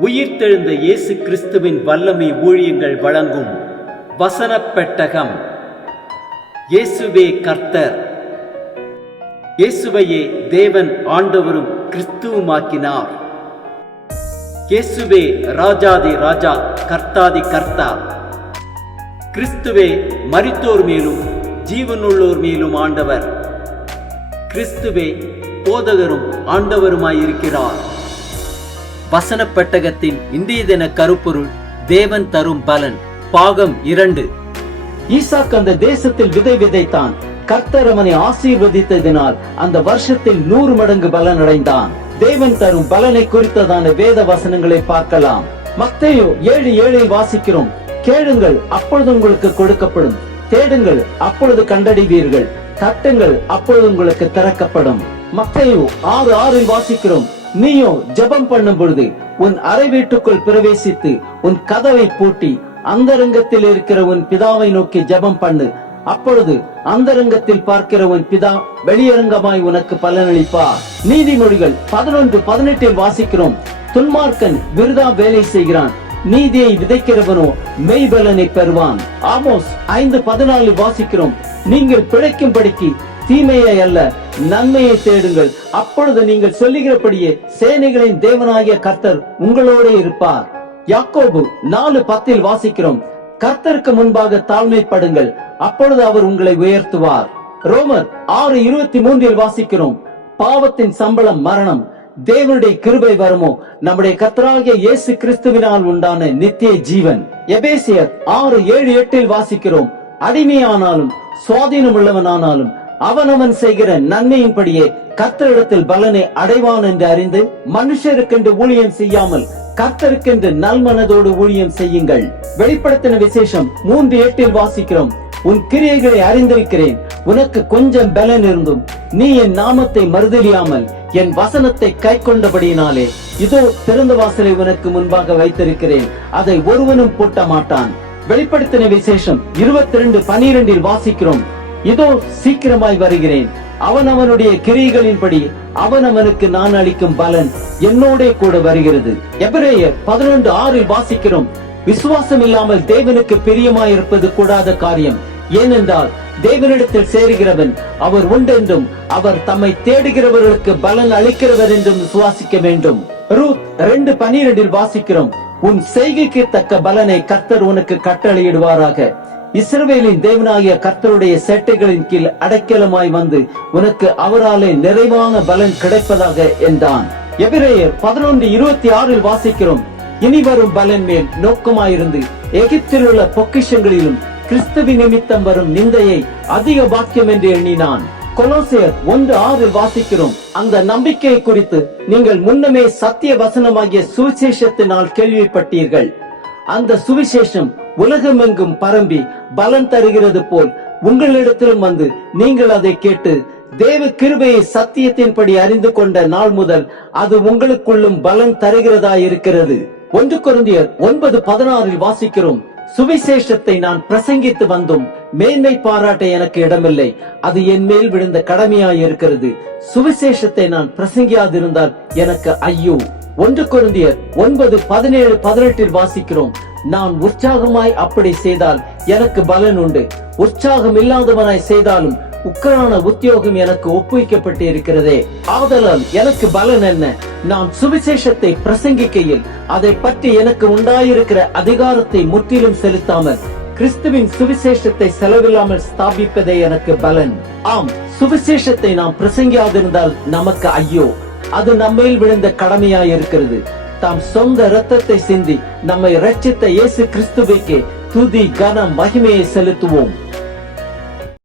உயிர்த்தெழுந்த இயேசு கிறிஸ்துவின் வல்லமை ஊழியங்கள் வழங்கும் வசனப் பெட்டகம். இயேசுவே கர்த்தர். இயேசுவையே தேவன் ஆண்டவரும் கிறிஸ்துவுமாக்கினார். இயேசுவே ராஜாதி ராஜா, கர்த்தாதி கர்த்தா. கிறிஸ்துவே மரித்தோர் மேலும் ஜீவனுள்ளோர் மேலும் ஆண்டவர். கிறிஸ்துவே போதகரும் ஆண்டவருமாயிருக்கிறார். வசனப் பெட்டகத்தின் இந்திய தின கருப்பொருள் தேவன் தரும் பலன். பாகம் 2. ஈசாக் அந்த தேசத்தில் விதை விதைத்தான். கர்த்தர் அவனை ஆசீர்வதித்ததினால் அந்த வருஷத்தில் 100 மடங்கு பலன் அடைந்தான். தேவன் தரும் பலனை குறித்ததான வேத வசனங்களை பார்க்கலாம். மத்தேயு 7:7 வாசிக்கிறோம். கேளுங்கள், அப்பொழுது உங்களுக்கு கொடுக்கப்படும். தேடுங்கள், அப்பொழுது கண்டடைவீர்கள். தட்டுங்கள், அப்பொழுது உங்களுக்கு திறக்கப்படும். மத்தேயு 6:6 வாசிக்கிறோம். நீயோ ஜெபம் பண்ணும் பொழுது உன் அறை வீட்டுக்குள் பிரவேசித்து உன் கதவை பூட்டி அந்தரங்கத்தில் இருக்கிற உன் பிதாவை நோக்கி ஜெபம் பண்ணு. அப்பொழுது அந்தரங்கத்தில் பார்க்கிற உன் பிதா வெளியரங்கமாய் உனக்கு பலனளிப்பார். நீதிமொழிகள் 11:18 வாசிக்கிறோம். துன்மார்க்கன் விருதா வேலை செய்கிறான், நீதியை விதைக்கிறவனோ மெய்பலனை பெறுவான். ஆமோஸ் 5:14 வாசிக்கிறோம். நீங்கள் பிழைக்கும்படிக்கு தீமையை அல்ல நன்மையை தேடுங்கள், அப்பொழுது நீங்கள் சொல்லுகிறபடியே சேனைகளின் தேவனாகிய கர்த்தர் உங்களோட இருப்பார். யாக்கோபு 4:10 வாசிக்கிறோம். கர்த்தருக்கு முன்பாக தாழ்மைப்படுங்கள், அப்பொழுது அவர் உங்களை உயர்த்துவார். ரோமர் 6:23 வாசிக்கிறோம். பாவத்தின் சம்பளம் மரணம், தேவனுடைய கிருபை வருமோ நம்முடைய கர்த்தராகிய இயேசு கிறிஸ்துவினால் உண்டான நித்திய ஜீவன். எபேசியர் 6:7-8 வாசிக்கிறோம். அடிமையானாலும் சுவாதீனம் உள்ளவனானாலும் அவனவன் செய்கிற நன்மையின்படியே கர்த்தரிடத்தில் பலனை அடைவான் என்று அறிந்து மனுஷருக்கென்று ஊழியம் செய்யாமல் கர்த்தருக்கென்று நல்மனதோடு ஊழியம் செய்யுங்கள். வெளிப்படுத்தின விசேஷம் 3:8 வாசிக்கிறோம். உன் கிரியைகளை அறிந்திருக்கிறேன், உனக்கு கொஞ்சம் பலன் இருந்தும் நீ என் நாமத்தை மறுதலியாமல் என் வசனத்தை கை கொண்டபடியினாலே இதோ திறந்த வாசலை உனக்கு முன்பாக வைத்திருக்கிறேன், அதை ஒருவனும் பூட்ட மாட்டான். வெளிப்படுத்தின விசேஷம் 22:12 வாசிக்கிறோம். இதோ சீக்கிரமாய் வருகிறேன், அவனவனுடைய கிரியைகளின்படி அவனவனுக்கு நான் அளிக்கும் பலன் என்னோட கூட வருகிறது. எபிரேயர் 11:6 வாசிக்கிறோம். விசுவாசம் இல்லாமல் தேவனுக்கு பிரியமாயிருப்பது கூடாத காரியம். ஏனென்றால் தேவனிடத்தில் சேருகிறவன் அவர் உண்டென்றும் அவர் தம்மை தேடுகிறவர்களுக்கு பலன் அளிக்கிறவர் என்றும் விசுவாசிக்க வேண்டும். ரூத் 2:12 வாசிக்கிறோம். உன் செய்கைக்கு தக்க பலனை கர்த்தர் உனக்கு கட்டளையிடுவாராக. இஸ்ரவேலின் தேவனாகிய கர்த்தருடைய சேட்டைகளின் கீழ் அடைக்கலமாய் வந்து உனக்கு அவராலே நிறைவான பலன் கிடைப்பதாக என்றான். எபிரேயர் 11:26 வாசிக்கிறோம். இனி வரும் பலன் மேல் நோக்கமாயிருந்து எகிப்தில் உள்ள பொக்கிஷங்களிலும் கிறிஸ்துவின் நிமித்தம் வரும் நிந்தையை அதிக பாக்கியம் என்று எண்ணினான். கொலோசியர் 1:6 வாசிக்கிறோம். அந்த நம்பிக்கை குறித்து நீங்கள் முன்னமே சத்திய வசனமாகிய சுவிசேஷத்தினால் கேள்விப்பட்டீர்கள். அந்த சுவிசேஷம் உலகமெங்கும் பரம்பி பலன் தருகிறது போல் உங்களிடத்திலும் வந்து நீங்கள் அதை கேட்டு தேவ கிருபையை சத்தியத்தின்படி அறிந்து கொண்ட நாள் முதல் அது உங்களுக்குள்ளும் பலன் தருகிறதா இருக்கிறது. 1 கொரிந்தியர் 9:16 வாசிக்கிறோம். சுவிசேஷத்தை நான் பிரசங்கித்து வந்தும் மேன்மை பாராட்ட எனக்கு இடமில்லை, அது என் மேல் விழுந்த கடமையாய் இருக்கிறது. சுவிசேஷத்தை நான் பிரசங்கியாதிருந்தால் எனக்கு ஐயோ. 1 கொரிந்தியர் 9:17-18 வாசிக்கிறோம். நான் உற்சாகமாய் அப்படி செய்தால் எனக்கு பலன் உண்டு, உற்சாகம் இல்லாதவனாய் செய்தாலும் உக்கிரான உத்தியோகம் எனக்கு ஒப்புவிக்கப்பட்டு இருக்கிறதே. ஆதலால் எனக்கு பலன் என்ன? நான் சுவிசேஷத்தை பிரசங்கிக்கையில் அதை பற்றி எனக்கு உண்டாயிருக்கிற அதிகாரத்தை முற்றிலும் செலுத்தாமல் கிறிஸ்துவின் சுவிசேஷத்தை செலவில்லாமல் ஸ்தாபிப்பதே எனக்கு பலன். ஆம், சுவிசேஷத்தை நாம் பிரசங்கியாதிருந்தால் நமக்கு ஐயோ, அது நம்மேல் விழுந்த கடமையாய் இருக்கிறது. தாம் சொந்த இரத்தத்தை சிந்தி நம்மை ரட்சித்த இயேசு கிறிஸ்துவுக்கே துதி கன மகிமையை செலுத்துவோம்.